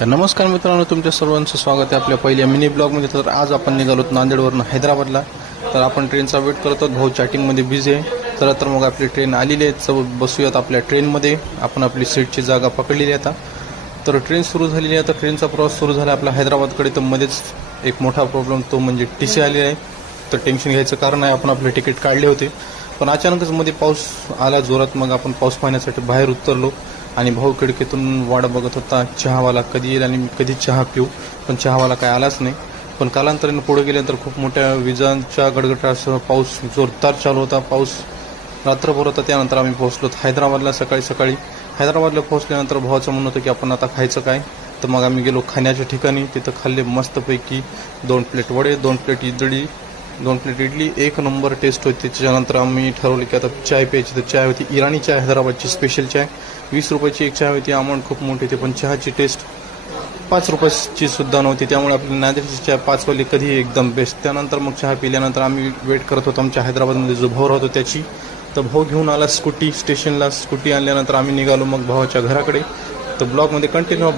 तर नमस्कार मित्रांनो, तुमच्या सर्वांचं स्वागत आहे आपल्या पहिल्या मिनी ब्लॉगमध्ये. तर आज आपण निघालोत नांदेडवरून हैदराबादला. तर आपण ट्रेनचा वेट करत आहोत. भाऊ चॅटिंगमध्ये बिझी आहे. तर मग आपली ट्रेन आलेली आहे. बसूयात आपल्या ट्रेनमध्ये. आपण आपली सीटची जागा पकडलेली आहे आता. तर ट्रेन सुरू झालेली आहे. तर ट्रेनचा प्रवास सुरू झाला आपला हैदराबादकडे. तर मध्येच एक मोठा प्रॉब्लेम, तो म्हणजे TC आली आहे. तर टेन्शन घ्यायचं कारण आहे, आपण आपले तिकीट काढले होते, पण अचानकच मध्ये पाऊस आला जोरात. मग आपण पाऊस पाहण्यासाठी बाहेर उतरलो आणि भाऊ खिडकीतून वाट बघत होता चहावाला कधी येईल आणि कधी चहा पिऊ, पण चहावाला काय आलाच नाही. पण कालांतराने पुढे गेल्यानंतर खूप मोठ्या विजांच्या गडगडासह पाऊस जोरदार चालू होता. पाऊस रात्रभर होता. त्यानंतर आम्ही पोहोचलो हैदराबादला. सकाळी हैदराबादला पोहोचल्यानंतर भावाचं म्हणणं होतं की आपण आता खायचं काय. तर मग आम्ही गेलो खाण्याच्या ठिकाणी. तिथं खाल्ले मस्तपैकी 2 प्लेट वडे, 2 प्लेट इडली, 1 नंबर टेस्ट होती. त्याच्यानंतर आम्ही ठरवलं की आता चाय प्यायची. तर चाय होती इराणी चाय, हैदराबादची स्पेशल चाय. 20 रुपयाची एक चाय होती. अमाऊंट खूप मोठी होती, पण चहाची टेस्ट 5 रुपयाची सुद्धा नव्हती. त्यामुळे आपली नांदेडची चाय 5 वाली कधी एकदम बेस्ट. त्यानंतर मग चहा पिल्यानंतर आम्ही वेट करत होतो आमच्या हैदराबादमध्ये जो भाऊ राहतो त्याची. तर भाऊ घेऊन आला स्कूटी स्टेशनला. स्कूटी आणल्यानंतर आम्ही निघालो मग भावाच्या घराकडे. तर ब्लॉगमध्ये कंटिन्यू